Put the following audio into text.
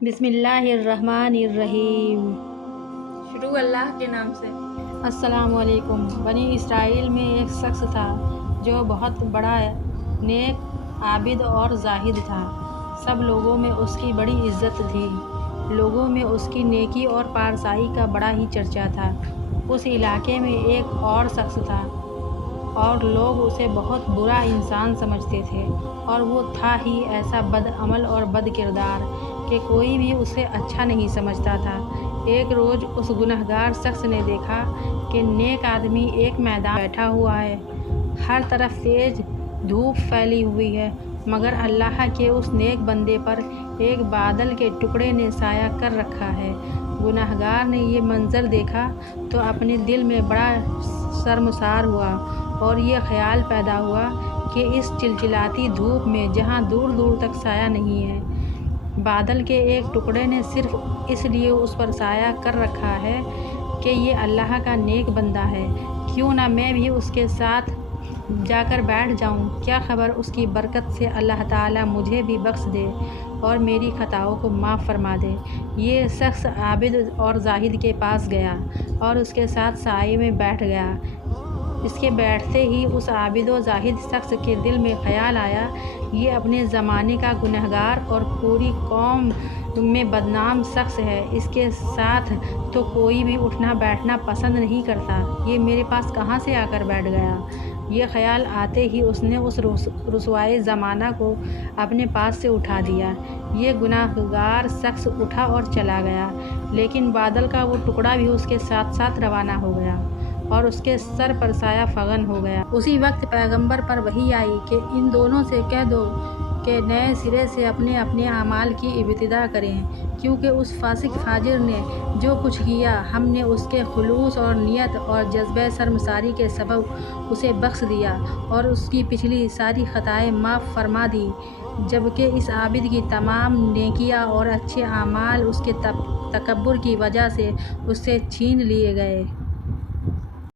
بسم اللہ الرحمن الرحیم۔ شروع اللہ کے نام سے۔ السلام علیکم۔ بنی اسرائیل میں ایک شخص تھا جو بہت بڑا نیک، عابد اور زاہد تھا۔ سب لوگوں میں اس کی بڑی عزت تھی۔ لوگوں میں اس کی نیکی اور پارسائی کا بڑا ہی چرچا تھا۔ اس علاقے میں ایک اور شخص تھا اور لوگ اسے بہت برا انسان سمجھتے تھے، اور وہ تھا ہی ایسا بد عمل اور بد کردار کہ کوئی بھی اسے اچھا نہیں سمجھتا تھا۔ ایک روز اس گنہگار شخص نے دیکھا کہ نیک آدمی ایک میدان میں بیٹھا ہوا ہے۔ ہر طرف تیز دھوپ پھیلی ہوئی ہے، مگر اللہ کے اس نیک بندے پر ایک بادل کے ٹکڑے نے سایہ کر رکھا ہے۔ گنہگار نے یہ منظر دیکھا تو اپنے دل میں بڑا شرمسار ہوا، اور یہ خیال پیدا ہوا کہ اس چلچلاتی دھوپ میں جہاں دور دور تک سایہ نہیں ہے، بادل کے ایک ٹکڑے نے صرف اس لیے اس پر سایہ کر رکھا ہے کہ یہ اللہ کا نیک بندہ ہے، کیوں نہ میں بھی اس کے ساتھ جا کر بیٹھ جاؤں؟ کیا خبر اس کی برکت سے اللہ تعالیٰ مجھے بھی بخش دے اور میری خطاؤں کو معاف فرما دے۔ یہ شخص عابد اور زاہد کے پاس گیا اور اس کے ساتھ سائے میں بیٹھ گیا۔ اس کے بیٹھتے ہی اس عابد و زاہد شخص کے دل میں خیال آیا، یہ اپنے زمانے کا گنہگار اور پوری قوم میں بدنام شخص ہے۔ اس کے ساتھ تو کوئی بھی اٹھنا بیٹھنا پسند نہیں کرتا، یہ میرے پاس کہاں سے آ کر بیٹھ گیا؟ یہ خیال آتے ہی اس نے اس رسوائے زمانہ کو اپنے پاس سے اٹھا دیا۔ یہ گنہگار شخص اٹھا اور چلا گیا، لیکن بادل کا وہ ٹکڑا بھی اس کے ساتھ ساتھ روانہ ہو گیا اور اس کے سر پر سایہ فغن ہو گیا۔ اسی وقت پیغمبر پر وحی آئی کہ ان دونوں سے کہہ دو کہ نئے سرے سے اپنے اپنے اعمال کی ابتدا کریں، کیونکہ اس فاسق فاجر نے جو کچھ کیا، ہم نے اس کے خلوص اور نیت اور جذبہ شرمساری کے سبب اسے بخش دیا اور اس کی پچھلی ساری خطائیں معاف فرما دیں، جبکہ اس عابد کی تمام نیکیاں اور اچھے اعمال اس کے تکبر کی وجہ سے اس سے چھین لیے گئے۔